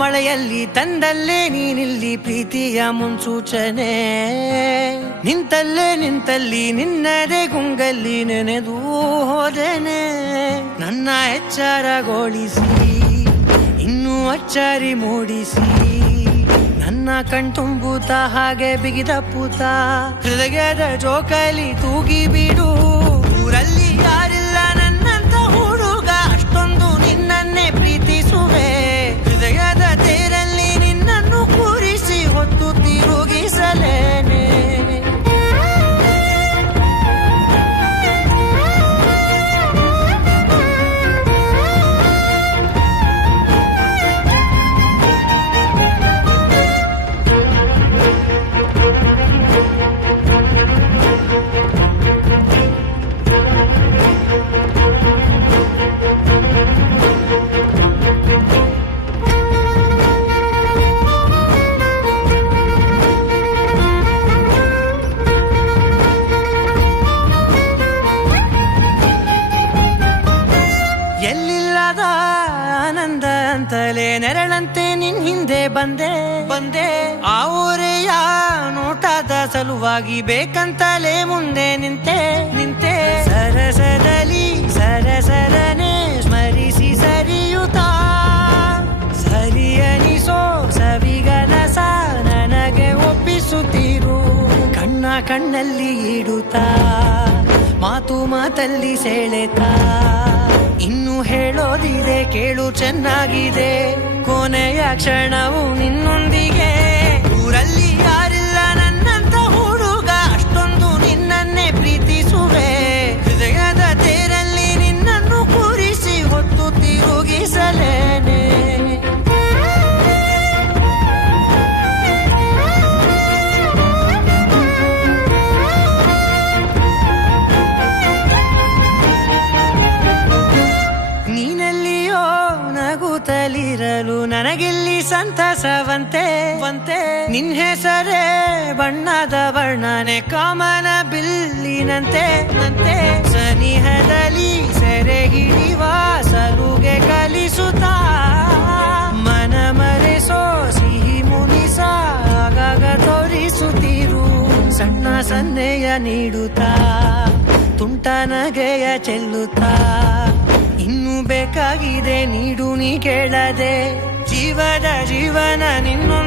ಮಳೆಯಲ್ಲಿ ತಂದಲ್ಲೇ ನೀನಿಲ್ಲಿ ಪ್ರೀತಿಯ ಮುನ್ಸೂಚನೆ, ನಿಂತಲ್ಲಿ ನಿನ್ನದೇ ಗುಂಗಲ್ಲಿ ನೆನೆದು ಹೋದೆನೆ. ನನ್ನ ಎಚ್ಚರಗೊಳಿಸಿ ಇನ್ನೂ ಅಚ್ಚರಿ ಮೂಡಿಸಿ, ನನ್ನ ಕಣ್ತುಂಬುತ್ತ ಹಾಗೆ ಬಿಗಿದಪ್ಪುತ್ತ ಹೃದಯದ ಜೋಕಾಲಿ ತೂಗಿ ಬಿಡು. ಊರಲ್ಲಿ ಯಾರಿಲ್ಲ ನನ್ನಂತ ಹುಡುಗ, ಅಷ್ಟೊಂದು ನಿನ್ನನ್ನೇ ಪ್ರೀತಿಸುವೆ. ಹೃದಯದ ತೇರಲ್ಲಿ ನಿನ್ನನ್ನು ಕೂರಿಸಿ ಹೊತ್ತು ತಿರುಗಿಸಲೇನೆ. ಎಲ್ಲಿಲ್ಲದ ಆನಂದ ಅಂತಲೇ ನೆರಳಂತೆ ನಿನ್ ಹಿಂದೆ ಬಂದೆ. ಆ ಊರೆಯ ನೋಟದ ಸಲುವಾಗಿ ಬೇಕಂತಲೇ ಮುಂದೆ ನಿಂತೆ. ಸರಸದಲ್ಲಿ ಸರಸರನೆ ಸ್ಮರಿಸಿ ಸರಿಯುತ್ತಾ, ಸರಿಯನಿಸೋ ಸವಿಗನಸ ನನಗೆ ಒಪ್ಪಿಸುತ್ತೀರು. ಕಣ್ಣಲ್ಲಿ ಇಡುತ್ತಾ, ಮಾತಲ್ಲಿ ಸೆಳೆತಾ, ಇನ್ನು ಹೇಳೋದಿದೆ ಕೇಳು ಚೆನ್ನಾಗಿದೆ. ಕೊನೆಯ ಕ್ಷಣವು ನಿನ್ನೊಂದಿಗೆ. ಊರಲ್ಲಿ ಯಾರಿಲ್ಲ ನನ್ನಂತ ಹುಡುಗ, ಅಷ್ಟೊಂದು ನಿನ್ನನ್ನೇ ಪ್ರೀತಿಸುವೆ. ಹೃದಯದ ತೇರಲ್ಲಿ ನಿನ್ನನ್ನು ಕೂರಿಸಿ ಹೊತ್ತು ತಿರುಗಿಸಲೇನೆ. ನೀನೆಲ್ಲಿಯೋ ನಗುತ್ತಲಿರಲು ನನಗಿಲ್ಲಿ ಸಂತಸವಂತೆ. ನಿನ್ ಹೆಸರೇ ಬಣ್ಣದ ವರ್ಣನೆ ಕಾಮನ ಬಿಲ್ಲಿನಂತೆ. ಸನಿಹದಲ್ಲಿ ಸೆರೆ ಹಿಡಿಯುವ ಸಲುಗೆ ಕಲಿಸುತ್ತಾ, ಮನ ಮರೆಸೋ ಸಿಹಿ ಮುನಿಸ ಆಗಾಗ ತೋರಿಸುತ್ತೀರು. ಸಣ್ಣ ಸನ್ನೆಯ ನೀಡುತ್ತಾ, ತುಂಟ ನಗೆಯ ಚೆಲ್ಲುತ್ತಾ, ಇನ್ನು ಬೇಕಾಗಿದೆ ನೀಡು ನೀ ಕೇಳದೆ. ಜೀವನ ನಿನ್ನೊಂದಿಗೆ